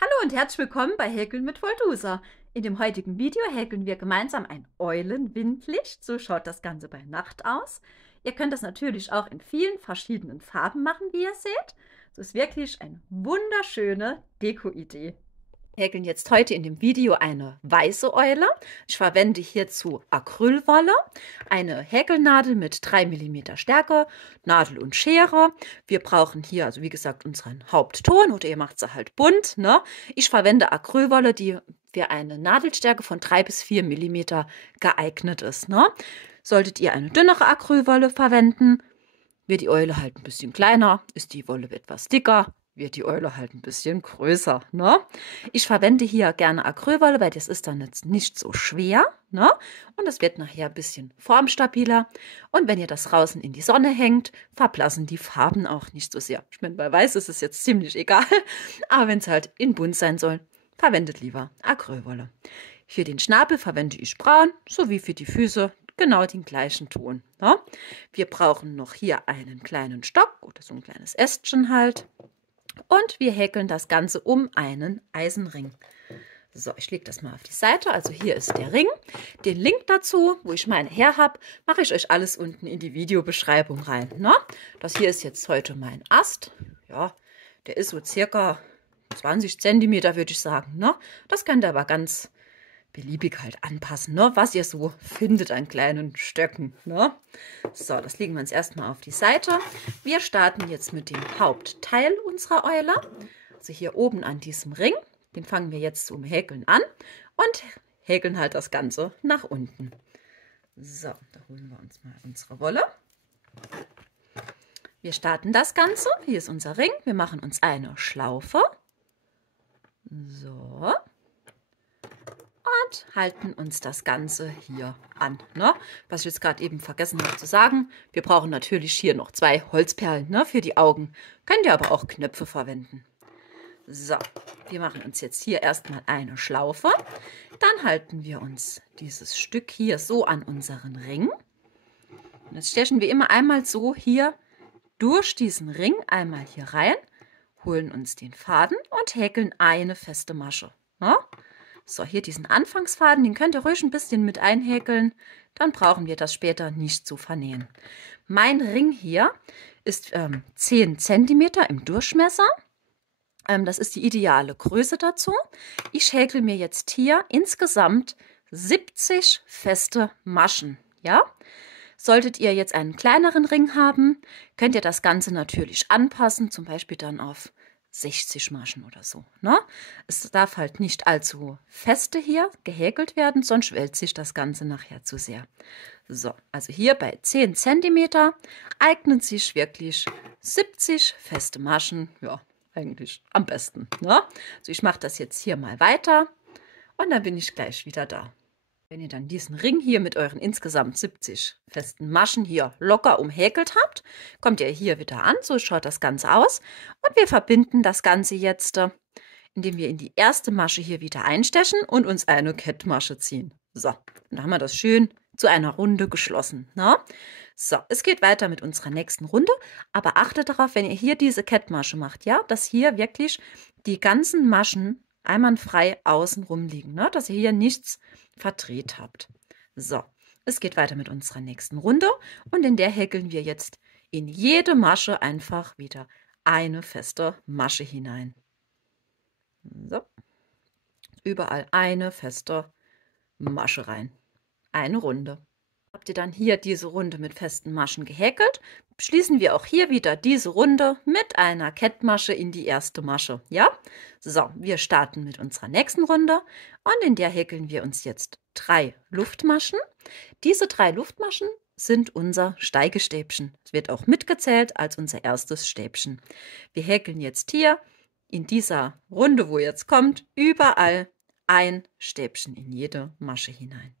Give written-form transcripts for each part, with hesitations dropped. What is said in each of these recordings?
Hallo und herzlich willkommen bei Häkeln mit Voltusa. In dem heutigen Video häkeln wir gemeinsam ein Eulenwindlicht. So schaut das Ganze bei Nacht aus. Ihr könnt das natürlich auch in vielen verschiedenen Farben machen, wie ihr seht. Das ist wirklich eine wunderschöne Deko-Idee. Wir häkeln jetzt heute in dem Video eine weiße Eule. Ich verwende hierzu Acrylwolle, eine Häkelnadel mit 3 mm Stärke, Nadel und Schere. Wir brauchen hier, also wie gesagt, unseren Hauptton oder ihr macht sie halt bunt. Ne? Ich verwende Acrylwolle, die für eine Nadelstärke von 3 bis 4 mm geeignet ist. Ne? Solltet ihr eine dünnere Acrylwolle verwenden, wird die Eule halt ein bisschen kleiner, ist die Wolle etwas dicker, wird die Eule halt ein bisschen größer. Ne? Ich verwende hier gerne Acrylwolle, weil das ist dann jetzt nicht so schwer. Ne? Und es wird nachher ein bisschen formstabiler. Und wenn ihr das draußen in die Sonne hängt, verblassen die Farben auch nicht so sehr. Ich meine, bei Weiß ist es jetzt ziemlich egal, aber wenn es halt in bunt sein soll, verwendet lieber Acrylwolle. Für den Schnabel verwende ich braun, sowie für die Füße genau den gleichen Ton. Ne? Wir brauchen noch hier einen kleinen Stock oder so ein kleines Ästchen halt. Und wir häkeln das Ganze um einen Eisenring. So, ich lege das mal auf die Seite. Also hier ist der Ring. Den Link dazu, wo ich meine her habe, mache ich euch alles unten in die Videobeschreibung rein. Ne? Das hier ist jetzt heute mein Ast. Ja, der ist so circa 20 cm, würde ich sagen. Ne? Das könnt ihr aber ganz beliebig halt anpassen, ne? Was ihr so findet an kleinen Stöcken. Ne? So, das legen wir uns erstmal auf die Seite. Wir starten jetzt mit dem Hauptteil unserer Eule. Also hier oben an diesem Ring. Den fangen wir jetzt zum Häkeln an und häkeln halt das Ganze nach unten. So, da holen wir uns mal unsere Wolle. Wir starten das Ganze. Hier ist unser Ring. Wir machen uns eine Schlaufe. So. Und halten uns das Ganze hier an. Ne? Was ich jetzt gerade eben vergessen habe zu sagen, wir brauchen natürlich hier noch 2 Holzperlen, ne, für die Augen. Könnt ihr aber auch Knöpfe verwenden. So, wir machen uns jetzt hier erstmal eine Schlaufe. Dann halten wir uns dieses Stück hier so an unseren Ring. Und jetzt stechen wir immer einmal so hier durch diesen Ring, einmal hier rein, holen uns den Faden und häkeln eine feste Masche. Ne? So, hier diesen Anfangsfaden, den könnt ihr ruhig ein bisschen mit einhäkeln. Dann brauchen wir das später nicht zu vernähen. Mein Ring hier ist 10 cm im Durchmesser. Das ist die ideale Größe dazu. Ich häkel mir jetzt hier insgesamt 70 feste Maschen. Ja? Solltet ihr jetzt einen kleineren Ring haben, könnt ihr das Ganze natürlich anpassen, zum Beispiel dann auf 60 Maschen oder so. Ne? Es darf halt nicht allzu feste hier gehäkelt werden, sonst schwellt sich das Ganze nachher zu sehr. So, also hier bei 10 cm eignen sich wirklich 70 feste Maschen, ja, eigentlich am besten. Ne? Also ich mache das jetzt hier mal weiter und dann bin ich gleich wieder da. Wenn ihr dann diesen Ring hier mit euren insgesamt 70 festen Maschen hier locker umhäkelt habt, kommt ihr hier wieder an. So schaut das Ganze aus. Und wir verbinden das Ganze jetzt, indem wir in die erste Masche hier wieder einstechen und uns eine Kettmasche ziehen. So, und dann haben wir das schön zu einer Runde geschlossen. Ne? So, es geht weiter mit unserer nächsten Runde. Aber achtet darauf, wenn ihr hier diese Kettmasche macht, ja, dass hier wirklich die ganzen Maschen einwandfrei außen rumliegen, ne? Dass ihr hier nichts verdreht habt. So, es geht weiter mit unserer nächsten Runde und in der häkeln wir jetzt in jede Masche einfach wieder eine feste Masche hinein. So, überall eine feste Masche rein. Eine Runde. Habt ihr dann hier diese Runde mit festen Maschen gehäkelt, schließen wir auch hier wieder diese Runde mit einer Kettmasche in die erste Masche. Ja? So, wir starten mit unserer nächsten Runde und in der häkeln wir uns jetzt 3 Luftmaschen. Diese 3 Luftmaschen sind unser Steigestäbchen. Es wird auch mitgezählt als unser erstes Stäbchen. Wir häkeln jetzt hier in dieser Runde, wo jetzt kommt, überall ein Stäbchen in jede Masche hinein.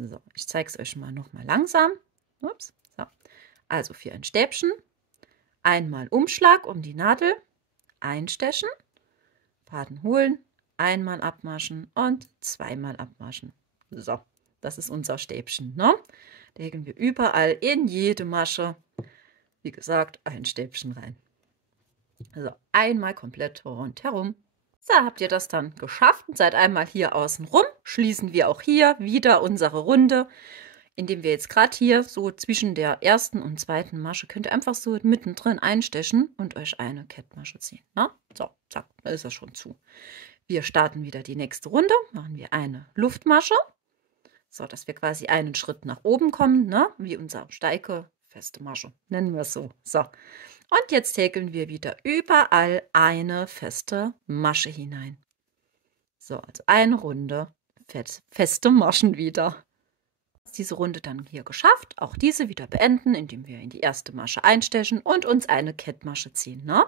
So, ich zeige es euch mal noch mal langsam. Ups, so. Also für ein Stäbchen einmal Umschlag um die Nadel, einstechen, Faden holen, einmal abmaschen und zweimal abmaschen. So, das ist unser Stäbchen. Ne? Da häkeln wir überall in jede Masche, wie gesagt, ein Stäbchen rein. Also einmal komplett rundherum. So, habt ihr das dann geschafft und seid einmal hier außen rum, schließen wir auch hier wieder unsere Runde, indem wir jetzt gerade hier so zwischen der ersten und zweiten Masche, könnt ihr einfach so mittendrin einstechen und euch eine Kettmasche ziehen. Na? So, zack, da ist er schon zu. Wir starten wieder die nächste Runde, machen wir eine Luftmasche, so dass wir quasi einen Schritt nach oben kommen, ne? Wie unser Steige, feste Masche, nennen wir es so. So. Und jetzt häkeln wir wieder überall eine feste Masche hinein. So, also eine Runde feste Maschen wieder. Diese Runde dann hier geschafft. Auch diese wieder beenden, indem wir in die erste Masche einstechen und uns eine Kettmasche ziehen. Ne?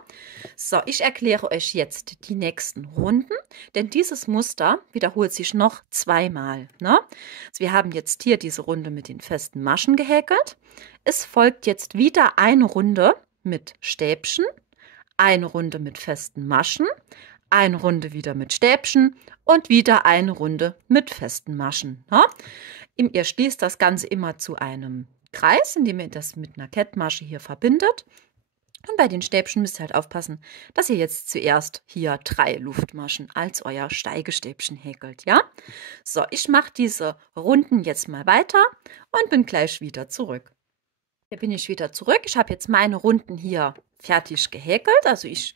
So, ich erkläre euch jetzt die nächsten Runden, denn dieses Muster wiederholt sich noch zweimal. Ne? Also wir haben jetzt hier diese Runde mit den festen Maschen gehäkelt. Es folgt jetzt wieder eine Runde mit Stäbchen, eine Runde mit festen Maschen, eine Runde wieder mit Stäbchen und wieder eine Runde mit festen Maschen. Ne? Ihr schließt das Ganze immer zu einem Kreis, indem ihr das mit einer Kettmasche hier verbindet. Und bei den Stäbchen müsst ihr halt aufpassen, dass ihr jetzt zuerst hier 3 Luftmaschen als euer Steigestäbchen häkelt, ja? So, ich mache diese Runden jetzt mal weiter und bin gleich wieder zurück. Hier bin ich wieder zurück. Ich habe jetzt meine Runden hier fertig gehäkelt. Also ich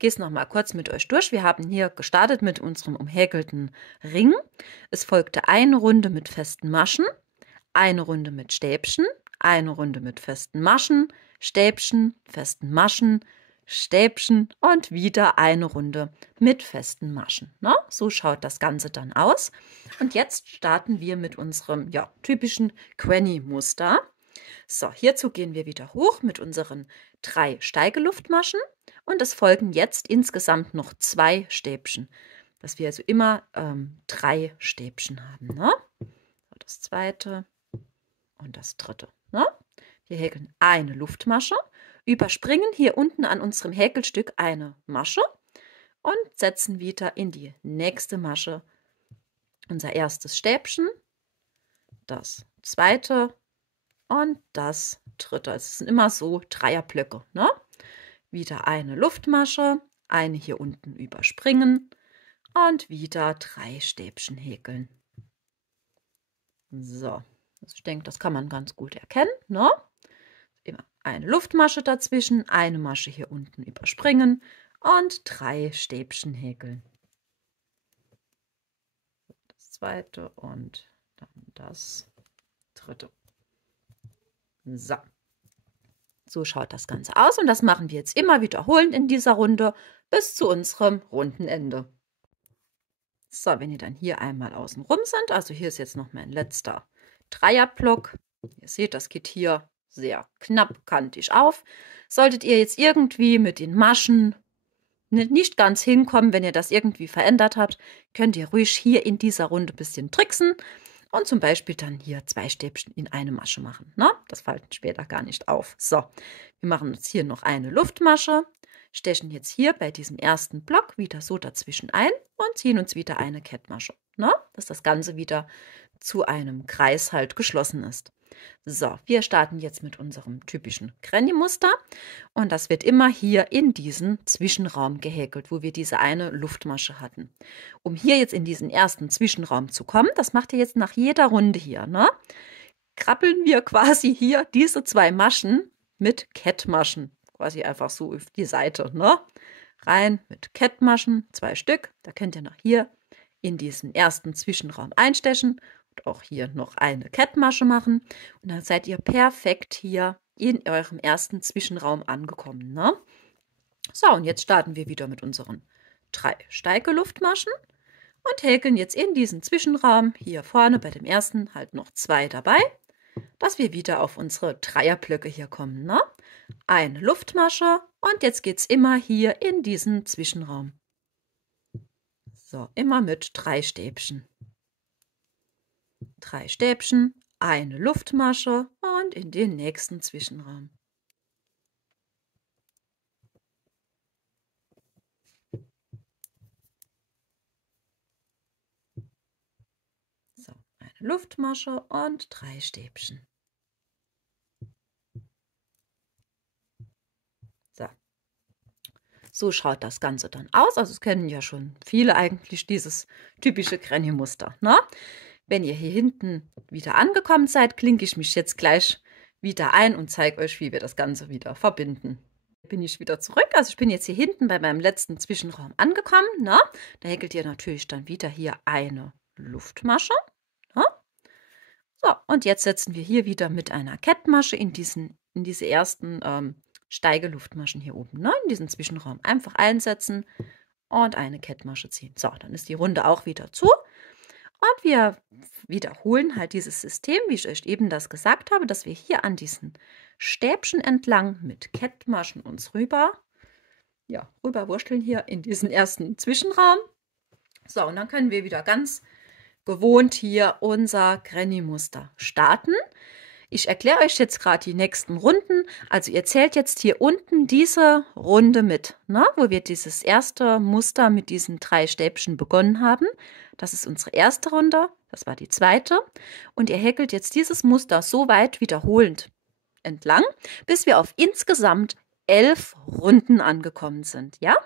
gehe es noch mal kurz mit euch durch. Wir haben hier gestartet mit unserem umhäkelten Ring. Es folgte eine Runde mit festen Maschen, eine Runde mit Stäbchen, eine Runde mit festen Maschen, Stäbchen, festen Maschen, Stäbchen und wieder eine Runde mit festen Maschen. Ne? So schaut das Ganze dann aus. Und jetzt starten wir mit unserem typischen Granny-Muster. So, hierzu gehen wir wieder hoch mit unseren 3 Steigeluftmaschen und es folgen jetzt insgesamt noch 2 Stäbchen, dass wir also immer 3 Stäbchen haben. Ne? So, das zweite und das dritte. Ne? Wir häkeln eine Luftmasche, überspringen hier unten an unserem Häkelstück eine Masche und setzen wieder in die nächste Masche unser erstes Stäbchen, das zweite und das dritte. Es sind immer so Dreierblöcke. Ne? Wieder eine Luftmasche, eine hier unten überspringen und wieder 3 Stäbchen häkeln. So, also ich denke, das kann man ganz gut erkennen. Ne? Immer eine Luftmasche dazwischen, eine Masche hier unten überspringen und 3 Stäbchen häkeln. Das zweite und dann das dritte. So. So schaut das Ganze aus und das machen wir jetzt immer wiederholend in dieser Runde bis zu unserem Rundenende. So, wenn ihr dann hier einmal außen rum sind, also hier ist jetzt noch mein letzter Dreierblock. Ihr seht, das geht hier sehr knapp kantig auf. Solltet ihr jetzt irgendwie mit den Maschen nicht ganz hinkommen, wenn ihr das irgendwie verändert habt, könnt ihr ruhig hier in dieser Runde ein bisschen tricksen und zum Beispiel dann hier 2 Stäbchen in eine Masche machen. Ne? Das fällt später gar nicht auf. So, wir machen jetzt hier noch eine Luftmasche, stechen jetzt hier bei diesem ersten Block wieder so dazwischen ein und ziehen uns wieder eine Kettmasche. Ne? Dass das Ganze wieder zu einem Kreis halt geschlossen ist. So, wir starten jetzt mit unserem typischen Granny-Muster und das wird immer hier in diesen Zwischenraum gehäkelt, wo wir diese eine Luftmasche hatten. Um hier jetzt in diesen ersten Zwischenraum zu kommen, das macht ihr jetzt nach jeder Runde hier, ne? Krabbeln wir quasi hier diese 2 Maschen mit Kettmaschen, quasi einfach so auf die Seite, ne? Rein mit Kettmaschen, 2 Stück, da könnt ihr noch hier in diesen ersten Zwischenraum einstechen. Und auch hier noch eine Kettmasche machen. Und dann seid ihr perfekt hier in eurem ersten Zwischenraum angekommen. Ne? So, und jetzt starten wir wieder mit unseren 3 Steigeluftmaschen und häkeln jetzt in diesen Zwischenraum hier vorne bei dem ersten halt noch 2 dabei, dass wir wieder auf unsere Dreierblöcke hier kommen. Ne? Eine Luftmasche und jetzt geht es immer hier in diesen Zwischenraum. So, immer mit 3 Stäbchen. 3 Stäbchen, eine Luftmasche und in den nächsten Zwischenraum. So, eine Luftmasche und 3 Stäbchen. So. So schaut das Ganze dann aus. Also es kennen ja schon viele eigentlich dieses typische Granny-Muster, ne? Wenn ihr hier hinten wieder angekommen seid, klinke ich mich jetzt gleich wieder ein und zeige euch, wie wir das Ganze wieder verbinden. Bin ich wieder zurück. Also ich bin jetzt hier hinten bei meinem letzten Zwischenraum angekommen. Ne? Da häkelt ihr natürlich dann wieder hier eine Luftmasche. Ne? So, und jetzt setzen wir hier wieder mit einer Kettmasche in diese ersten Steigeluftmaschen hier oben, ne? In diesen Zwischenraum einfach einsetzen und eine Kettmasche ziehen. So, dann ist die Runde auch wieder zu. Und wir wiederholen halt dieses System, wie ich euch eben das gesagt habe, dass wir hier an diesen Stäbchen entlang mit Kettmaschen uns rüberwurschteln hier in diesen ersten Zwischenraum. So, und dann können wir wieder ganz gewohnt hier unser Granny-Muster starten. Ich erkläre euch jetzt gerade die nächsten Runden. Also ihr zählt jetzt hier unten diese Runde mit, ne, wo wir dieses erste Muster mit diesen 3 Stäbchen begonnen haben. Das ist unsere erste Runde, das war die zweite. Und ihr häkelt jetzt dieses Muster so weit wiederholend entlang, bis wir auf insgesamt 11 Runden angekommen sind. Ja?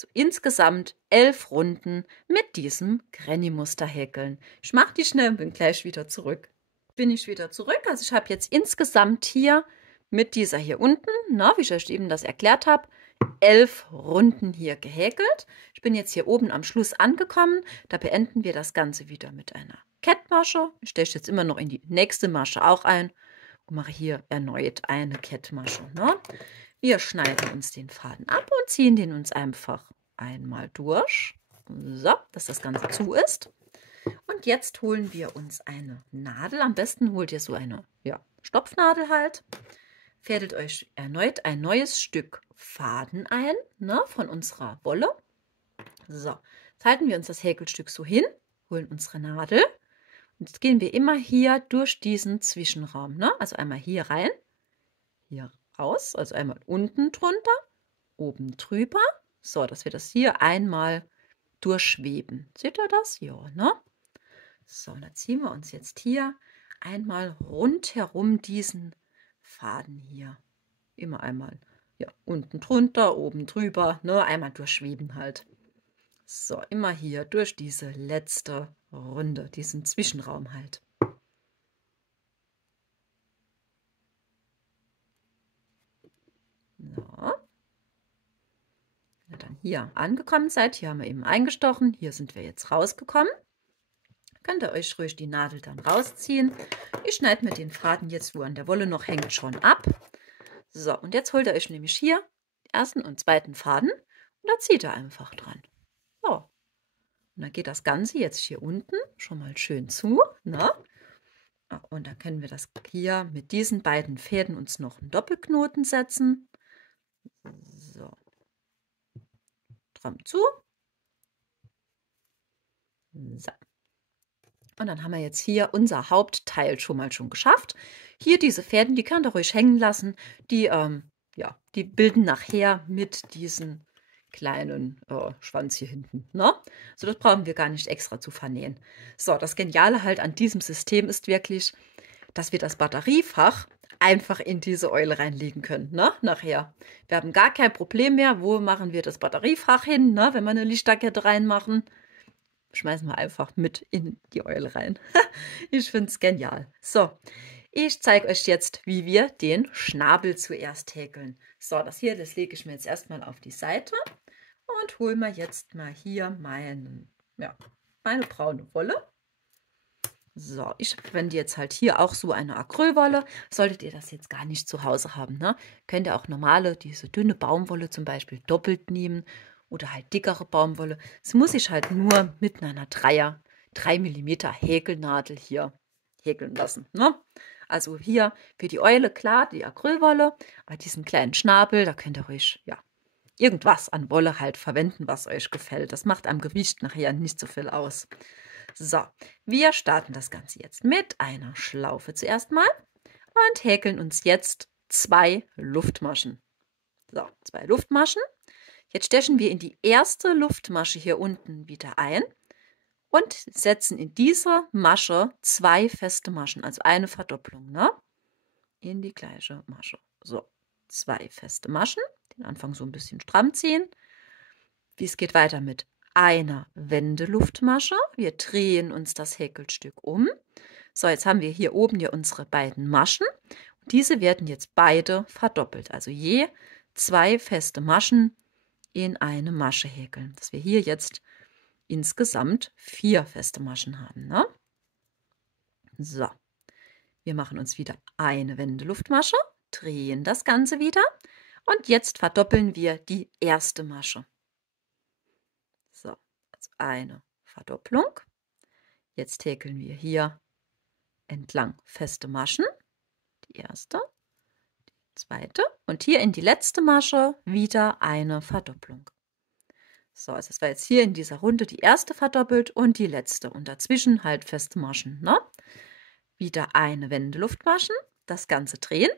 So insgesamt 11 Runden mit diesem Granny-Muster häkeln. Ich mache die schnell und bin gleich wieder zurück. Bin ich wieder zurück. Also ich habe jetzt insgesamt hier mit dieser hier unten, na, wie ich euch eben das erklärt habe, 11 Runden hier gehäkelt. Ich bin jetzt hier oben am Schluss angekommen. Da beenden wir das Ganze wieder mit einer Kettmasche. Ich steche jetzt immer noch in die nächste Masche auch ein und mache hier erneut eine Kettmasche. Ne? Wir schneiden uns den Faden ab und ziehen den uns einfach einmal durch. So, dass das Ganze zu ist. Und jetzt holen wir uns eine Nadel. Am besten holt ihr so eine Stopfnadel halt. Fädelt euch erneut ein neues Stück Faden ein, ne, von unserer Wolle. So, jetzt halten wir uns das Häkelstück so hin, holen unsere Nadel. Und jetzt gehen wir immer hier durch diesen Zwischenraum. Ne? Also einmal hier rein, hier raus, also einmal unten drunter, oben drüber. So, dass wir das hier einmal durchschweben. Seht ihr das? Ja, ne? So, dann ziehen wir uns jetzt hier einmal rundherum diesen Faden hier. Immer einmal unten drunter, oben drüber, ne? Einmal durchschweben halt. So, immer hier durch diese letzte Runde, diesen Zwischenraum halt. So. Wenn ihr dann hier angekommen seid, hier haben wir eben eingestochen, hier sind wir jetzt rausgekommen. Könnt ihr euch ruhig die Nadel dann rausziehen. Ich schneide mir den Faden jetzt, wo an der Wolle noch hängt, schon ab. So, und jetzt holt ihr euch nämlich hier den ersten und zweiten Faden und da zieht ihr einfach dran. So. Und dann geht das Ganze jetzt hier unten schon mal schön zu. Ne? Und dann können wir das hier mit diesen beiden Fäden uns noch einen Doppelknoten setzen. So. Drum zu. So. Und dann haben wir jetzt hier unser Hauptteil schon mal geschafft. Hier diese Fäden, die könnt ihr ruhig hängen lassen. Die, die bilden nachher mit diesen kleinen Schwanz hier hinten. Ne? So, das brauchen wir gar nicht extra zu vernähen. So, das Geniale halt an diesem System ist wirklich, dass wir das Batteriefach einfach in diese Eule reinlegen können, ne? Nachher. Wir haben gar kein Problem mehr. Wo machen wir das Batteriefach hin, ne? Wenn wir eine Lichterkette reinmachen? Schmeißen wir einfach mit in die Eule rein. Ich finde es genial. So, ich zeige euch jetzt, wie wir den Schnabel zuerst häkeln. So, das lege ich mir jetzt erstmal auf die Seite und hole mir jetzt mal hier meine braune Wolle. So, ich verwende jetzt halt hier auch so eine Acrylwolle. Solltet ihr das jetzt gar nicht zu Hause haben, ne? Könnt ihr auch normale, diese dünne Baumwolle zum Beispiel doppelt nehmen. Oder halt dickere Baumwolle. Es muss ich halt nur mit einer 3 mm Häkelnadel hier häkeln lassen. Ne? Also hier für die Eule, klar, die Acrylwolle. Aber diesen kleinen Schnabel, da könnt ihr ruhig irgendwas an Wolle halt verwenden, was euch gefällt. Das macht am Gewicht nachher nicht so viel aus. So, wir starten das Ganze jetzt mit einer Schlaufe zuerst mal und häkeln uns jetzt 2 Luftmaschen. So, 2 Luftmaschen. Jetzt stechen wir in die erste Luftmasche hier unten wieder ein und setzen in diese Masche 2 feste Maschen, also eine Verdopplung, ne? In die gleiche Masche. So, 2 feste Maschen, den Anfang so ein bisschen stramm ziehen Wie es geht weiter mit einer Wendeluftmasche. Wir drehen uns das Häkelstück um. So, jetzt haben wir hier oben ja unsere beiden Maschen. Diese werden jetzt beide verdoppelt, also je 2 feste Maschen in eine Masche häkeln, dass wir hier jetzt insgesamt 4 feste Maschen haben. Ne? So, wir machen uns wieder eine Wendeluftmasche, drehen das Ganze wieder und jetzt verdoppeln wir die erste Masche. So, also eine Verdopplung. Jetzt häkeln wir hier entlang feste Maschen. Die erste, die zweite und hier in die letzte Masche wieder eine Verdopplung. So, also es war jetzt hier in dieser Runde die erste verdoppelt und die letzte und dazwischen halt feste Maschen. Ne? Wieder eine Wendeluftmaschen, das Ganze drehen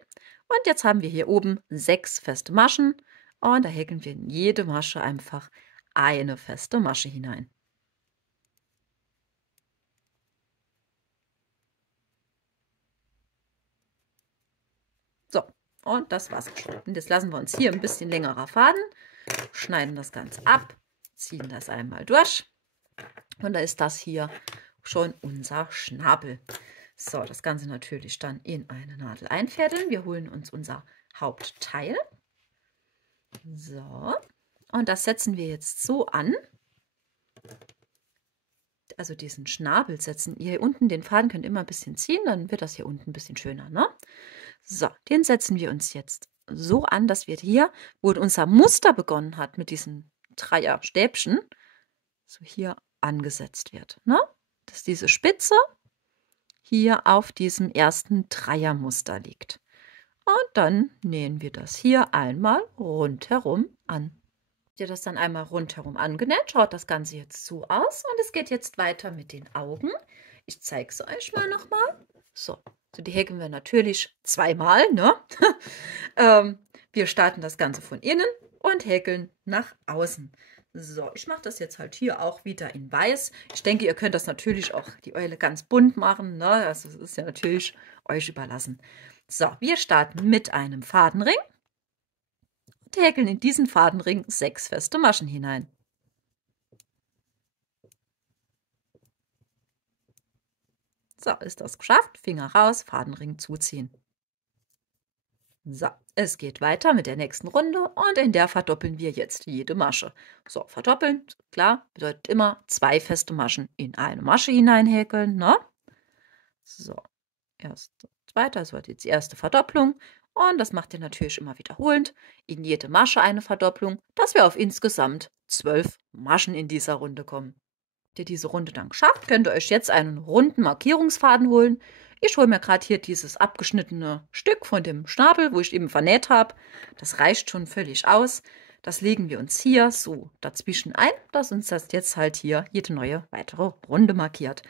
und jetzt haben wir hier oben 6 feste Maschen und da häkeln wir in jede Masche einfach eine feste Masche hinein. So, und das war's schon. Und jetzt lassen wir uns hier ein bisschen längerer Faden, schneiden das Ganze ab, ziehen das einmal durch und da ist das hier schon unser Schnabel. So, das Ganze natürlich dann in eine Nadel einfädeln. Wir holen uns unser Hauptteil. So, und das setzen wir jetzt so an. Also diesen Schnabel setzen. Hier unten den Faden könnt ihr immer ein bisschen ziehen, dann wird das hier unten ein bisschen schöner, ne? So, den setzen wir uns jetzt so an, dass wir hier, wo unser Muster begonnen hat mit diesen Dreierstäbchen, so hier angesetzt wird, ne? Dass diese Spitze hier auf diesem ersten Dreiermuster liegt. Und dann nähen wir das hier einmal rundherum an. Ihr das dann einmal rundherum angenäht, schaut das Ganze jetzt so aus und es geht jetzt weiter mit den Augen. Ich zeige es euch mal nochmal. So, die häkeln wir natürlich zweimal, ne? Wir starten das Ganze von innen und häkeln nach außen. So, ich mache das jetzt halt hier auch wieder in weiß. Ich denke, ihr könnt das natürlich auch die Eule ganz bunt machen, ne? Also das ist ja natürlich euch überlassen. So, wir starten mit einem Fadenring und häkeln in diesen Fadenring 6 feste Maschen hinein. So, ist das geschafft. Finger raus, Fadenring zuziehen. So, es geht weiter mit der nächsten Runde und in der verdoppeln wir jetzt jede Masche. So, verdoppeln, klar, bedeutet immer 2 feste Maschen in eine Masche hineinhäkeln, ne? So, erste, zweite, also jetzt die erste Verdopplung und das macht ihr natürlich immer wiederholend. In jede Masche eine Verdopplung, dass wir auf insgesamt 12 Maschen in dieser Runde kommen. Ihr diese Runde dann geschafft, könnt ihr euch jetzt einen runden Markierungsfaden holen. Ich hole mir gerade hier dieses abgeschnittene Stück von dem Schnabel, wo ich eben vernäht habe. Das reicht schon völlig aus. Das legen wir uns hier so dazwischen ein, dass uns das jetzt halt hier jede neue weitere Runde markiert.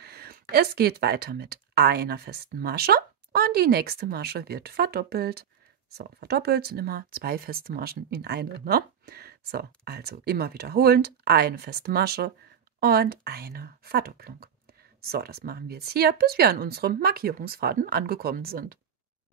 Es geht weiter mit einer festen Masche und die nächste Masche wird verdoppelt. So, verdoppelt sind immer 2 feste Maschen in eine, ne? So, also immer wiederholend, eine feste Masche und eine Verdopplung. So, das machen wir jetzt hier, bis wir an unserem Markierungsfaden angekommen sind.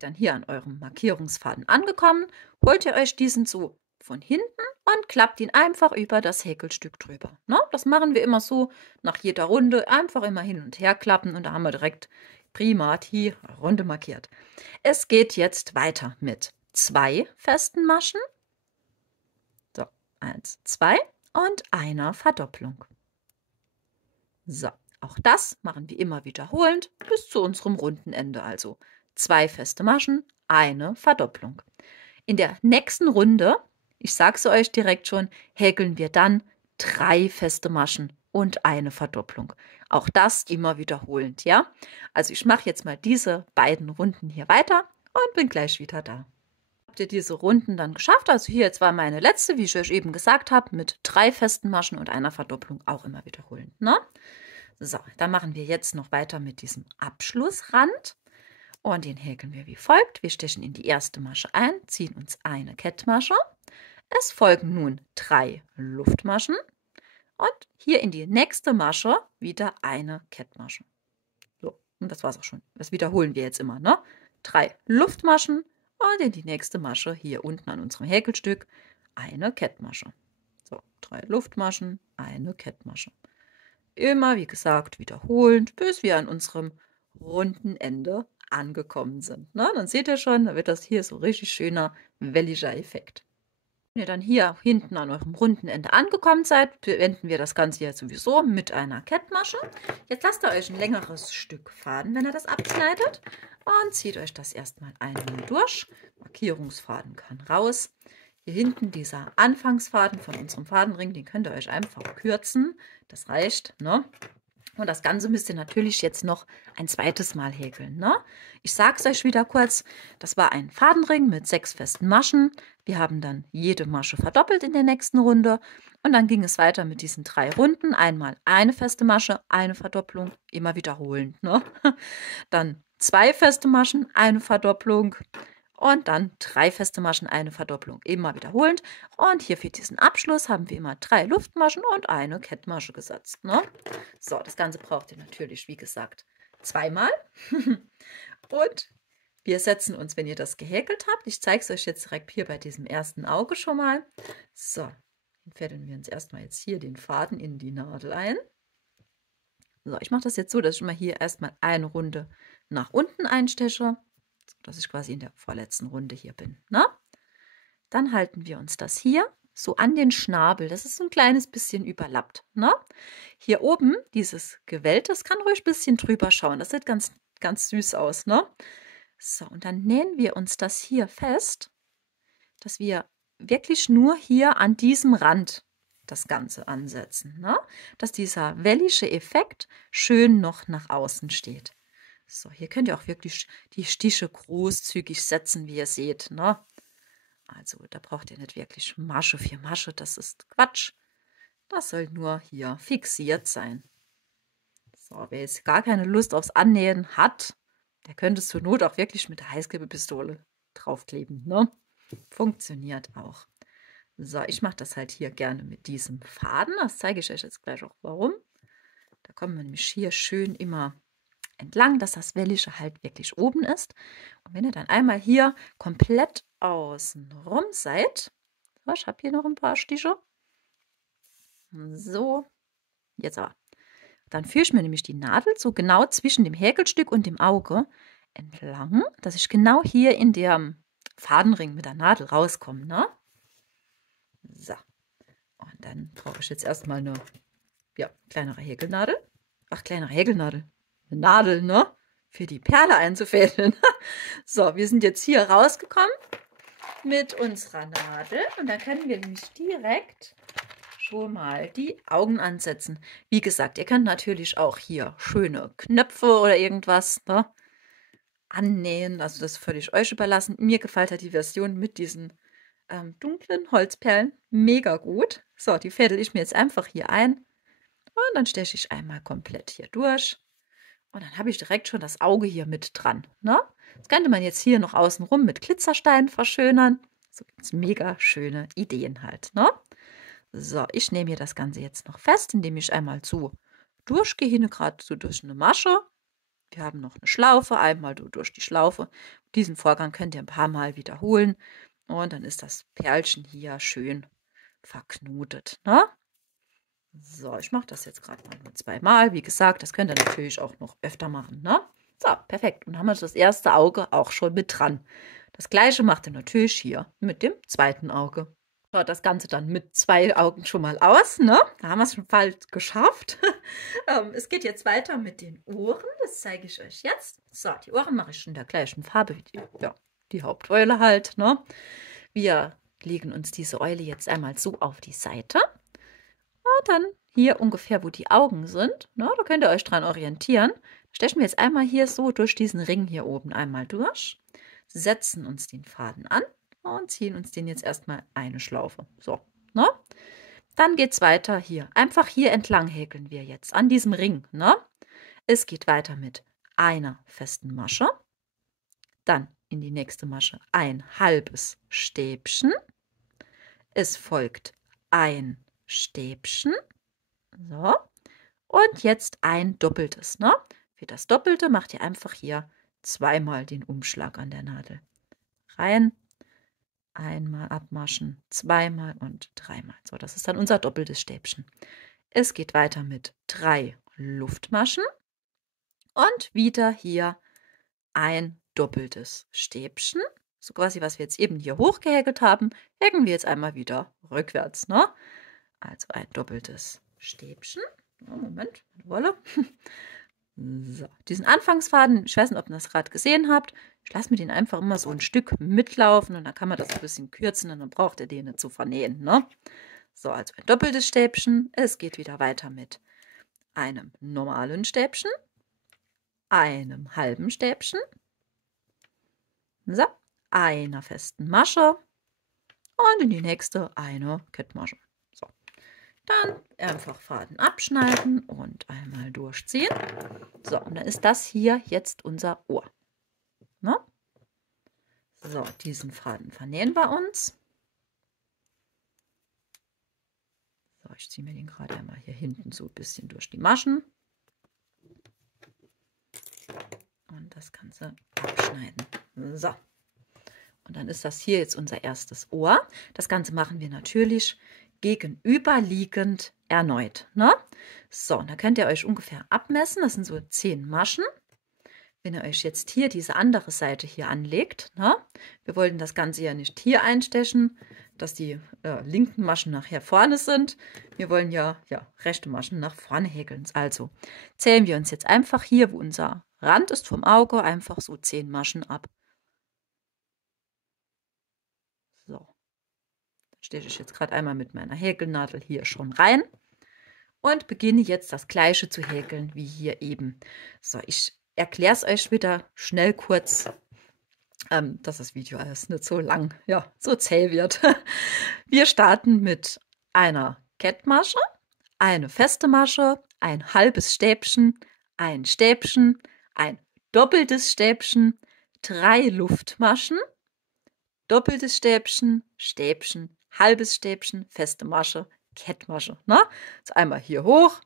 Dann hier an eurem Markierungsfaden angekommen, holt ihr euch diesen so von hinten und klappt ihn einfach über das Häkelstück drüber. Ne? Das machen wir immer so nach jeder Runde, einfach immer hin und her klappen und da haben wir direkt prima die Runde markiert. Es geht jetzt weiter mit 2 festen Maschen. So, 1, 2 und einer Verdopplung. So, auch das machen wir immer wiederholend bis zu unserem runden Ende. Also 2 feste Maschen, eine Verdopplung. In der nächsten Runde, ich sage es euch direkt schon, häkeln wir dann 3 feste Maschen und eine Verdopplung. Auch das immer wiederholend, ja? Also ich mache jetzt mal diese beiden Runden hier weiter und bin gleich wieder da. Habt ihr diese Runden dann geschafft? Also hier jetzt war meine letzte, wie ich euch eben gesagt habe, mit 3 festen Maschen und einer Verdopplung auch immer wiederholend, ne? So, dann machen wir jetzt noch weiter mit diesem Abschlussrand und den häkeln wir wie folgt. Wir stechen in die erste Masche ein, ziehen uns eine Kettmasche. Es folgen nun 3 Luftmaschen und hier in die nächste Masche wieder eine Kettmasche. So, und das war's auch schon. Das wiederholen wir jetzt immer, ne? 3 Luftmaschen und in die nächste Masche hier unten an unserem Häkelstück eine Kettmasche. So, 3 Luftmaschen, eine Kettmasche. Immer, wie gesagt, wiederholend, bis wir an unserem runden Ende angekommen sind. Na, dann seht ihr schon, da wird das hier so richtig schöner welliger Effekt. Wenn ihr dann hier hinten an eurem runden Ende angekommen seid, beenden wir das Ganze ja sowieso mit einer Kettmasche. Jetzt lasst ihr euch ein längeres Stück Faden, wenn ihr das abschneidet, und zieht euch das erstmal einmal durch. Markierungsfaden kann raus. Hier hinten dieser Anfangsfaden von unserem Fadenring, den könnt ihr euch einfach kürzen. Das reicht, ne? Und das Ganze müsst ihr natürlich jetzt noch ein zweites Mal häkeln, ne? Ich sage es euch wieder kurz, das war ein Fadenring mit 6 festen Maschen. Wir haben dann jede Masche verdoppelt in der nächsten Runde. Und dann ging es weiter mit diesen 3 Runden. Einmal eine feste Masche, eine Verdopplung, immer wiederholend, ne? Dann 2 feste Maschen, eine Verdopplung. Und dann 3 feste Maschen, eine Verdopplung, immer wiederholend. Und hier für diesen Abschluss haben wir immer 3 Luftmaschen und eine Kettmasche gesetzt, ne? So, das Ganze braucht ihr natürlich, wie gesagt, zweimal. Und wir setzen uns, wenn ihr das gehäkelt habt, ich zeige es euch jetzt direkt hier bei diesem ersten Auge schon mal. So, dann fädeln wir uns erstmal jetzt hier den Faden in die Nadel ein. So, ich mache das jetzt so, dass ich immer hier erstmal eine Runde nach unten einsteche, dass ich quasi in der vorletzten Runde hier bin, ne? Dann halten wir uns das hier so an den Schnabel, das ist so ein kleines bisschen überlappt, ne? Hier oben, dieses Gewell, das kann ruhig ein bisschen drüber schauen, das sieht ganz, ganz süß aus, ne? So, und dann nähen wir uns das hier fest, dass wir wirklich nur hier an diesem Rand das Ganze ansetzen, ne? Dass dieser wellische Effekt schön noch nach außen steht. So, hier könnt ihr auch wirklich die Stiche großzügig setzen, wie ihr seht, ne? Also da braucht ihr nicht wirklich Masche für Masche, das ist Quatsch. Das soll nur hier fixiert sein. So, wer jetzt gar keine Lust aufs Annähen hat, der könnte es zur Not auch wirklich mit der Heißklebepistole draufkleben, ne? Funktioniert auch. So, ich mache das halt hier gerne mit diesem Faden. Das zeige ich euch jetzt gleich auch warum. Da kommen wir nämlich hier schön immer entlang, dass das Wellische halt wirklich oben ist. Und wenn ihr dann einmal hier komplett außen rum seid, so, ich habe hier noch ein paar Stiche, so, jetzt aber, dann führe ich mir nämlich die Nadel so genau zwischen dem Häkelstück und dem Auge entlang, dass ich genau hier in der Fadenring mit der Nadel rauskomme, ne? So, und dann brauche ich jetzt erstmal eine, ja, kleinere Häkelnadel. Ach, kleinere Häkelnadel. Eine Nadel, ne? Für die Perle einzufädeln. So, wir sind jetzt hier rausgekommen mit unserer Nadel. Und dann können wir nämlich direkt schon mal die Augen ansetzen. Wie gesagt, ihr könnt natürlich auch hier schöne Knöpfe oder irgendwas, ne, annähen. Also das ist völlig euch überlassen. Mir gefällt halt die Version mit diesen dunklen Holzperlen mega gut. So, die fädel ich mir jetzt einfach hier ein. Und dann steche ich einmal komplett hier durch. Und dann habe ich direkt schon das Auge hier mit dran, ne? Das könnte man jetzt hier noch außenrum mit Glitzersteinen verschönern. So gibt es mega schöne Ideen halt, ne? So, ich nehme mir das Ganze jetzt noch fest, indem ich einmal so durchgehe, gerade so durch eine Masche. Wir haben noch eine Schlaufe, einmal durch die Schlaufe. Diesen Vorgang könnt ihr ein paar Mal wiederholen. Und dann ist das Perlchen hier schön verknotet, ne? So, ich mache das jetzt gerade mal nur 2 Mal. Wie gesagt, das könnt ihr natürlich auch noch öfter machen, ne? So, perfekt. Und dann haben wir das erste Auge auch schon mit dran. Das gleiche macht ihr natürlich hier mit dem zweiten Auge. So, das Ganze dann mit 2 Augen schon mal aus, ne? Da haben wir es schon bald geschafft. Es geht jetzt weiter mit den Ohren. Das zeige ich euch jetzt. So, die Ohren mache ich in der gleichen Farbe wie die Haupteule halt, ne? Wir legen uns diese Eule jetzt einmal so auf die Seite. Und dann hier ungefähr, wo die Augen sind, ne, da könnt ihr euch dran orientieren. Stechen wir jetzt einmal hier so durch diesen Ring hier oben einmal durch, setzen uns den Faden an und ziehen uns den jetzt erstmal eine Schlaufe. So, ne? Dann geht es weiter hier. Einfach hier entlang häkeln wir jetzt an diesem Ring, ne? Es geht weiter mit einer festen Masche, dann in die nächste Masche ein halbes Stäbchen. Es folgt ein Stäbchen. So. Und jetzt ein doppeltes, ne? Für das Doppelte macht ihr einfach hier zweimal den Umschlag an der Nadel. Rein, einmal abmaschen, zweimal und dreimal. So, das ist dann unser doppeltes Stäbchen. Es geht weiter mit 3 Luftmaschen und wieder hier ein doppeltes Stäbchen. So quasi, was wir jetzt eben hier hochgehäkelt haben, häkeln wir jetzt einmal wieder rückwärts. Ne? Also ein doppeltes Stäbchen. Oh, Moment, Wolle. So, diesen Anfangsfaden, ich weiß nicht, ob ihr das gerade gesehen habt, ich lasse mir den einfach immer so ein Stück mitlaufen und dann kann man das ein bisschen kürzen und dann braucht ihr den nicht zu vernähen. Ne? So, also ein doppeltes Stäbchen. Es geht wieder weiter mit einem normalen Stäbchen, einem halben Stäbchen, so, einer festen Masche und in die nächste eine Kettmasche. So, dann einfach Faden abschneiden und einmal durchziehen. So, und dann ist das hier jetzt unser Ohr. Ne? So, diesen Faden vernähen wir uns. So, ich ziehe mir den gerade einmal hier hinten so ein bisschen durch die Maschen. Und das Ganze abschneiden. So. Und dann ist das hier jetzt unser erstes Ohr. Das Ganze machen wir natürlich gegenüberliegend erneut. Ne? So, da könnt ihr euch ungefähr abmessen. Das sind so 10 Maschen. Wenn ihr euch jetzt hier diese andere Seite hier anlegt, ne? Wir wollten das Ganze ja nicht hier einstechen, dass die linken Maschen nachher vorne sind. Wir wollen ja rechte Maschen nach vorne häkeln. Also zählen wir uns jetzt einfach hier, wo unser Rand ist vom Auge, einfach so 10 Maschen ab. So, dann steche ich jetzt gerade einmal mit meiner Häkelnadel hier schon rein und beginne jetzt das gleiche zu häkeln wie hier eben. So, ich erkläre es euch wieder schnell kurz, dass das Video alles nicht so lang, so zäh wird. Wir starten mit einer Kettmasche, eine feste Masche, ein halbes Stäbchen, ein doppeltes Stäbchen, 3 Luftmaschen, doppeltes Stäbchen, Stäbchen, halbes Stäbchen, feste Masche, Kettmasche. Ne? Also einmal hier hoch.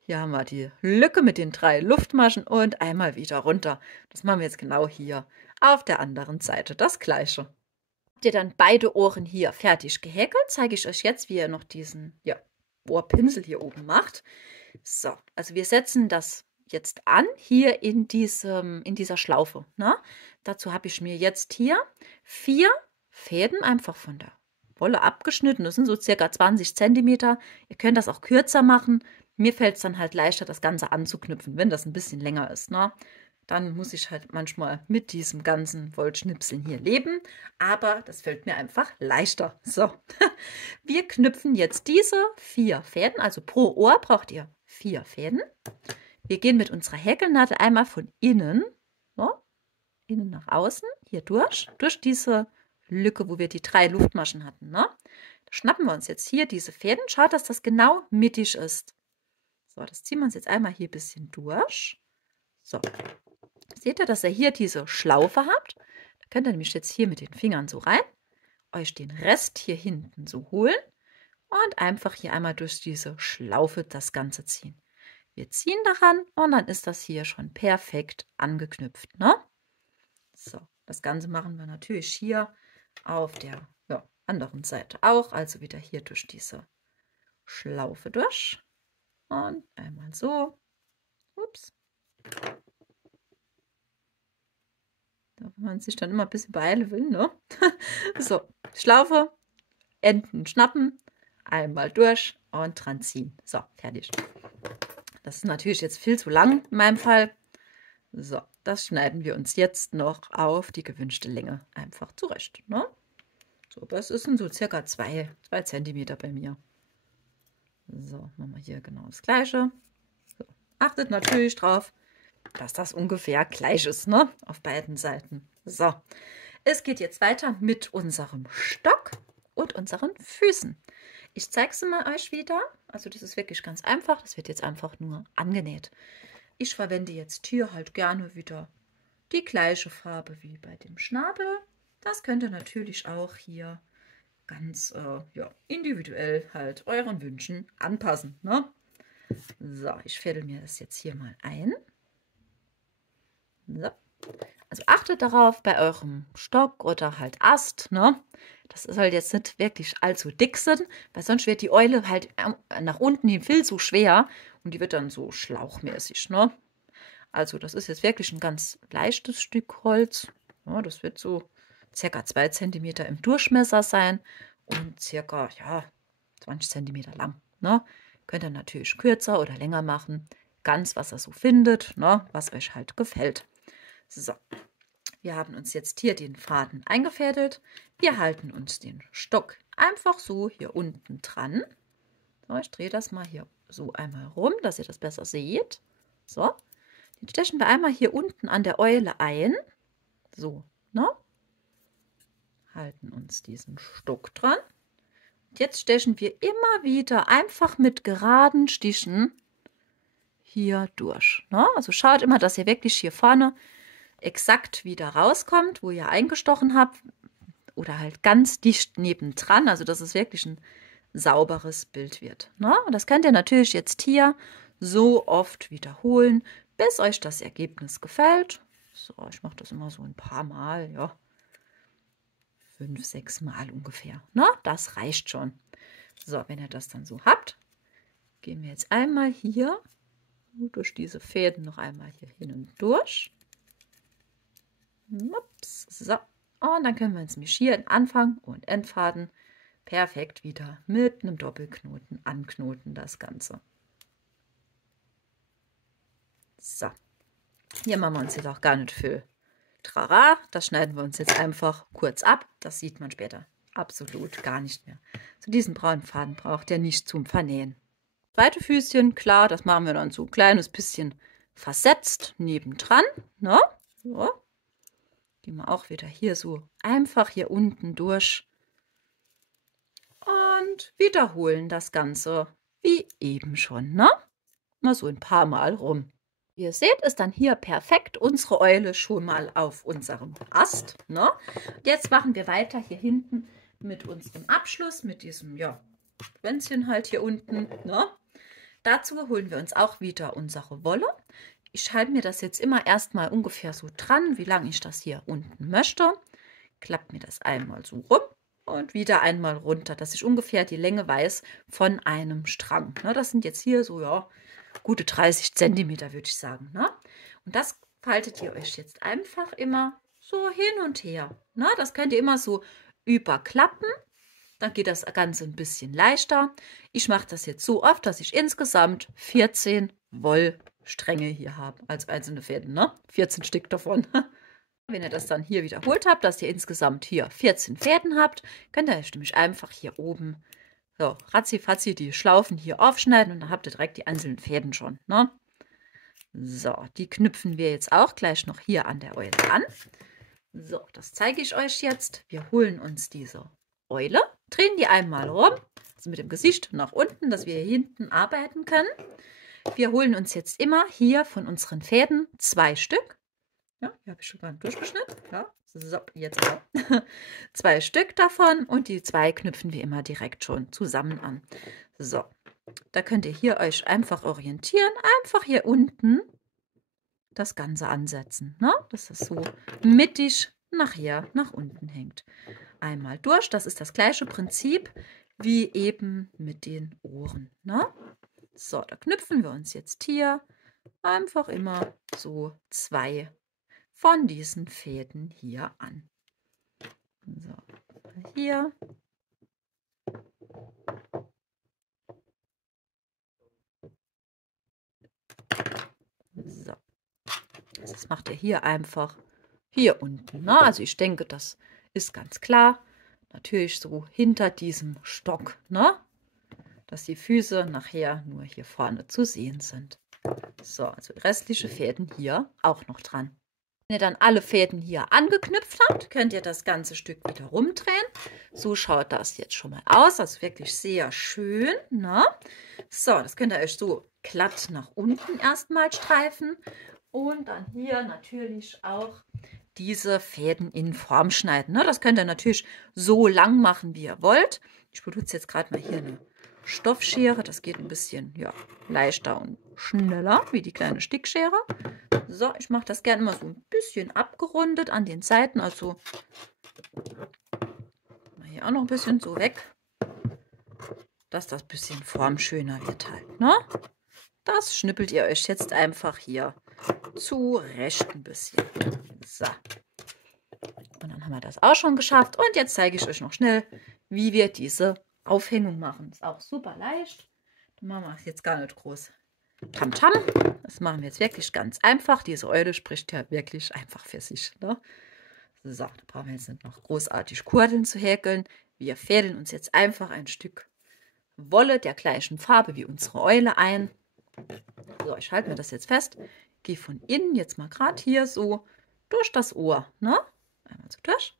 Hier haben wir die Lücke mit den 3 Luftmaschen und einmal wieder runter. Das machen wir jetzt genau hier auf der anderen Seite. Das gleiche. Habt ihr dann beide Ohren hier fertig gehäkelt, zeige ich euch jetzt, wie ihr noch diesen Ohrpinsel hier oben macht. So, also wir setzen das jetzt an, hier in dieser Schlaufe. Ne? Dazu habe ich mir jetzt hier 4 Fäden einfach von der Wolle abgeschnitten. Das sind so circa 20 cm. Ihr könnt das auch kürzer machen. Mir fällt es dann halt leichter, das Ganze anzuknüpfen, wenn das ein bisschen länger ist. Ne? Dann muss ich halt manchmal mit diesem ganzen Wollschnipseln hier leben. Aber das fällt mir einfach leichter. So, wir knüpfen jetzt diese 4 Fäden. Also pro Ohr braucht ihr 4 Fäden. Wir gehen mit unserer Häkelnadel einmal von innen, so, innen nach außen, hier durch diese Lücke, wo wir die 3 Luftmaschen hatten. Ne? Da schnappen wir uns jetzt hier diese Fäden. Schaut, dass das genau mittig ist. So, das ziehen wir uns jetzt einmal hier ein bisschen durch. So, seht ihr, dass ihr hier diese Schlaufe habt? Da könnt ihr nämlich jetzt hier mit den Fingern so rein, euch den Rest hier hinten so holen und einfach hier einmal durch diese Schlaufe das Ganze ziehen. Wir ziehen daran und dann ist das hier schon perfekt angeknüpft. Ne? So, das Ganze machen wir natürlich hier auf der anderen Seite auch. Also wieder hier durch diese Schlaufe durch. Und einmal so. Ups. Da man sich dann immer ein bisschen beeilen will, ne? So, Schlaufe, Enden schnappen, einmal durch und dran ziehen. So, fertig. Das ist natürlich jetzt viel zu lang in meinem Fall. So, das schneiden wir uns jetzt noch auf die gewünschte Länge einfach zurecht. Ne? So, das ist so circa 2 cm bei mir. So, machen wir hier genau das Gleiche. So, achtet natürlich drauf, dass das ungefähr gleich ist, ne? Auf beiden Seiten. So, es geht jetzt weiter mit unserem Stock und unseren Füßen. Ich zeige es mal euch wieder. Also das ist wirklich ganz einfach. Das wird jetzt einfach nur angenäht. Ich verwende jetzt hier halt gerne wieder die gleiche Farbe wie bei dem Schnabel. Das könnt ihr natürlich auch hier ganz individuell halt euren Wünschen anpassen. Ne? So, ich fädel mir das jetzt hier mal ein. So. Also achtet darauf bei eurem Stock oder halt Ast, ne? Das soll jetzt nicht wirklich allzu dick sein, weil sonst wird die Eule halt nach unten hin viel zu schwer und die wird dann so schlauchmäßig, ne? Also das ist jetzt wirklich ein ganz leichtes Stück Holz. Ja, das wird so circa 2 Zentimeter im Durchmesser sein und circa, ja, 20 Zentimeter lang, ne? Könnt ihr natürlich kürzer oder länger machen. Ganz, was ihr so findet, ne? Was euch halt gefällt. So, wir haben uns jetzt hier den Faden eingefädelt. Wir halten uns den Stock einfach so hier unten dran. So, ich drehe das mal hier so einmal rum, dass ihr das besser seht. So, den stechen wir einmal hier unten an der Eule ein. So, ne? Halten uns diesen Stock dran. Und jetzt stechen wir immer wieder einfach mit geraden Stichen hier durch. Ne? Also schaut immer, dass ihr wirklich hier vorne exakt wieder rauskommt, wo ihr eingestochen habt. Oder halt ganz dicht nebendran, also dass es wirklich ein sauberes Bild wird. Ne? Und das könnt ihr natürlich jetzt hier so oft wiederholen, bis euch das Ergebnis gefällt. So, ich mache das immer so ein paar Mal, ja. 5, 6 Mal ungefähr. Ne? Das reicht schon. So, wenn ihr das dann so habt, gehen wir jetzt einmal hier durch diese Fäden noch einmal hier hin und durch. Ups, so. Und dann können wir uns nämlich hier in Anfang und Endfaden perfekt wieder mit einem Doppelknoten anknoten, das Ganze. So. Hier machen wir uns jetzt auch gar nicht viel Trara. Das schneiden wir uns jetzt einfach kurz ab. Das sieht man später absolut gar nicht mehr. So diesen braunen Faden braucht ihr nicht zum Vernähen. Zweite Füßchen, klar, das machen wir dann so ein kleines bisschen versetzt nebendran. Ne? So. Gehen wir auch wieder hier so einfach hier unten durch und wiederholen das Ganze wie eben schon. Ne? Mal so ein paar Mal rum. Wie ihr seht, ist dann hier perfekt unsere Eule schon mal auf unserem Ast. Ne? Jetzt machen wir weiter hier hinten mit unserem Abschluss, mit diesem, ja, Schwänzchen halt hier unten. Ne? Dazu holen wir uns auch wieder unsere Wolle. Ich halte mir das jetzt immer erstmal ungefähr so dran, wie lange ich das hier unten möchte. Klappt mir das einmal so rum und wieder einmal runter, dass ich ungefähr die Länge weiß von einem Strang. Ne? Das sind jetzt hier so, ja, gute 30 Zentimeter, würde ich sagen. Ne? Und das faltet ihr euch jetzt einfach immer so hin und her. Ne? Das könnt ihr immer so überklappen. Dann geht das Ganze ein bisschen leichter. Ich mache das jetzt so oft, dass ich insgesamt 14 Wollstränge hier habe als einzelne Fäden. Ne? 14 Stück davon. Wenn ihr das dann hier wiederholt habt, dass ihr insgesamt hier 14 Fäden habt, könnt ihr euch nämlich einfach hier oben so ratzi-fatzi die Schlaufen hier aufschneiden und dann habt ihr direkt die einzelnen Fäden schon. Ne? So, die knüpfen wir jetzt auch gleich noch hier an der Eule an. So, das zeige ich euch jetzt. Wir holen uns diese Eule, drehen die einmal rum, also mit dem Gesicht nach unten, dass wir hier hinten arbeiten können. Wir holen uns jetzt immer hier von unseren Fäden 2 Stück. Ja, hier habe ich schon mal einen Durchschnitt. Ja, so, jetzt auch. 2 Stück davon und die 2 knüpfen wir immer direkt schon zusammen an. So, da könnt ihr hier euch einfach orientieren, einfach hier unten das Ganze ansetzen, ne? Dass das so mittig nachher nach unten hängt. Einmal durch, das ist das gleiche Prinzip wie eben mit den Ohren, ne? So, da knüpfen wir uns jetzt hier einfach immer so 2 von diesen Fäden hier an. So, hier. So. Das macht ihr hier einfach hier unten. Ne? Also ich denke, das ist ganz klar. Natürlich so hinter diesem Stock, ne? Dass die Füße nachher nur hier vorne zu sehen sind. So, also restliche Fäden hier auch noch dran. Wenn ihr dann alle Fäden hier angeknüpft habt, könnt ihr das ganze Stück wieder rumdrehen. So schaut das jetzt schon mal aus. Also wirklich sehr schön. Ne? So, das könnt ihr euch so glatt nach unten erstmal streifen. Und dann hier natürlich auch diese Fäden in Form schneiden. Ne? Das könnt ihr natürlich so lang machen, wie ihr wollt. Ich benutze jetzt gerade mal hier eine Stoffschere. Das geht ein bisschen, ja, leichter und schneller wie die kleine Stickschere. So, ich mache das gerne immer so ein bisschen abgerundet an den Seiten. Also mal hier auch noch ein bisschen so weg, dass das ein bisschen formschöner wird halt, ne? Das schnippelt ihr euch jetzt einfach hier zurecht ein bisschen. So. Und dann haben wir das auch schon geschafft. Und jetzt zeige ich euch noch schnell, wie wir diese Aufhängung machen. Ist auch super leicht. Da machen wir es jetzt gar nicht groß Tamtam. Das machen wir jetzt wirklich ganz einfach. Diese Eule spricht ja wirklich einfach für sich. Ne? So, da brauchen wir jetzt nicht noch großartig Kurdeln zu häkeln. Wir fädeln uns jetzt einfach ein Stück Wolle der gleichen Farbe wie unsere Eule ein. So, ich halte mir das jetzt fest. Gehe von innen jetzt mal gerade hier so durch das Ohr. Ne? Einmal so durch.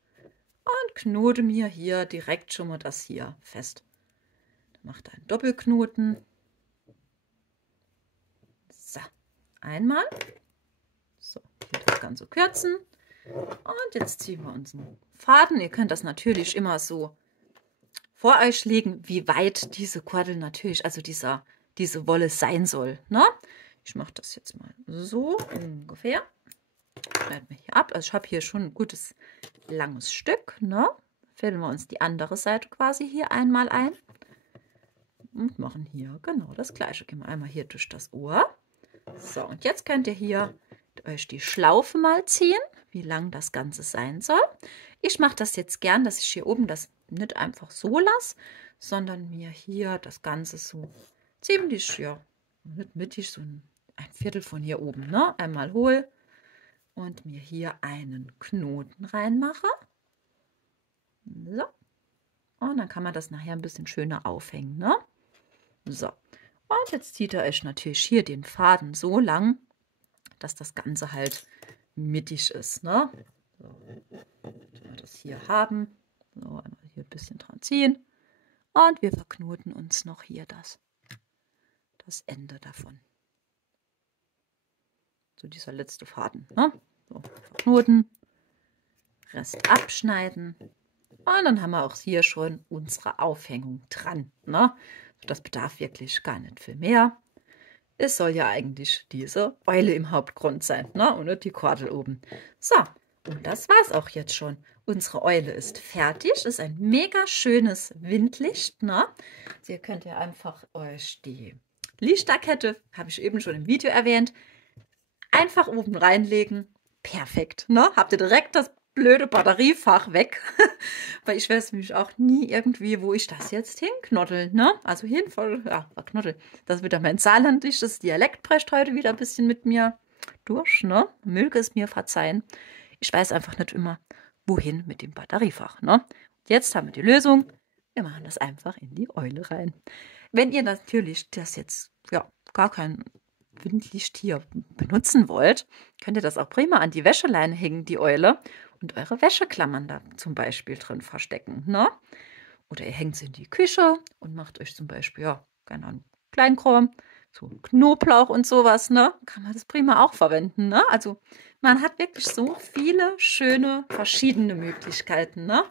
Und knote mir hier direkt schon mal das hier fest. Dann macht einen Doppelknoten. So, einmal. So, das Ganze kürzen. Und jetzt ziehen wir unseren Faden. Ihr könnt das natürlich immer so vor euch legen, wie weit diese Kordel natürlich, also diese Wolle sein soll. Ne? Ich mache das jetzt mal so ungefähr. Schneiden wir hier ab. Also ich habe hier schon ein gutes langes Stück. Ne? Fädeln wir uns die andere Seite quasi hier einmal ein. Und machen hier genau das gleiche. Gehen wir einmal hier durch das Ohr. So, und jetzt könnt ihr hier euch die Schlaufe mal ziehen, wie lang das Ganze sein soll. Ich mache das jetzt gern, dass ich hier oben das nicht einfach so lasse, sondern mir hier das Ganze so ziemlich, ja, nicht mittig, so ein Viertel von hier oben, ne? Einmal hol und mir hier einen Knoten reinmache. So. Und dann kann man das nachher ein bisschen schöner aufhängen, ne? So. Und jetzt zieht ihr euch natürlich hier den Faden so lang, dass das Ganze halt mittig ist, ne? So. Wenn wir das hier haben. So, einmal hier ein bisschen dran ziehen. Und wir verknoten uns noch hier das Ende davon. So dieser letzte Faden, ne? So, verknoten. Rest abschneiden. Und dann haben wir auch hier schon unsere Aufhängung dran, ne? Das bedarf wirklich gar nicht viel mehr. Es soll ja eigentlich diese Eule im Hauptgrund sein, ne? Und nicht die Kordel oben. So, und das war's auch jetzt schon. Unsere Eule ist fertig. Ist ein mega schönes Windlicht, ne? Also ihr könnt ja einfach euch die Lichterkette, habe ich eben schon im Video erwähnt, einfach oben reinlegen. Perfekt, ne? Habt ihr direkt das blöde Batteriefach weg. Weil ich weiß nämlich auch nie irgendwie, wo ich das jetzt hinknotteln, ne? Also verknotteln. Das wird ja mein saarländisches Dialekt prescht heute wieder ein bisschen mit mir durch, ne? Möge es mir verzeihen. Ich weiß einfach nicht immer, wohin mit dem Batteriefach, ne? Jetzt haben wir die Lösung. Wir machen das einfach in die Eule rein. Wenn ihr natürlich das jetzt, ja, gar kein Windlicht hier benutzen wollt, könnt ihr das auch prima an die Wäscheleine hängen, die Eule, und eure Wäscheklammern da zum Beispiel drin verstecken, ne? Oder ihr hängt sie in die Küche und macht euch zum Beispiel, ja, keine Ahnung, Kleinkram, so Knoblauch und sowas, ne? Kann man das prima auch verwenden, ne? Also man hat wirklich so viele schöne, verschiedene Möglichkeiten, ne?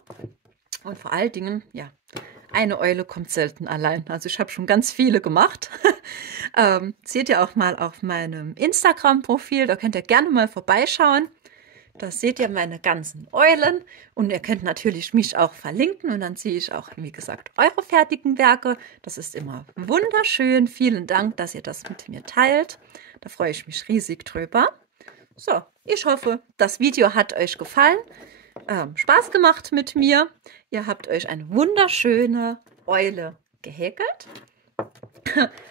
Und vor allen Dingen, ja, eine Eule kommt selten allein. Also ich habe schon ganz viele gemacht. Seht ihr auch mal auf meinem Instagram-Profil. Da könnt ihr gerne mal vorbeischauen. Da seht ihr meine ganzen Eulen. Und ihr könnt natürlich mich auch verlinken. Und dann sehe ich auch, wie gesagt, eure fertigen Werke. Das ist immer wunderschön. Vielen Dank, dass ihr das mit mir teilt. Da freue ich mich riesig drüber. So, ich hoffe, das Video hat euch gefallen. Spaß gemacht mit mir. Ihr habt euch eine wunderschöne Eule gehäkelt.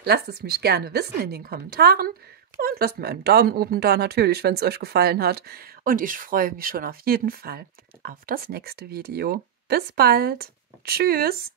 Lasst es mich gerne wissen in den Kommentaren und lasst mir einen Daumen oben da natürlich, wenn es euch gefallen hat. Und ich freue mich schon auf jeden Fall auf das nächste Video. Bis bald. Tschüss.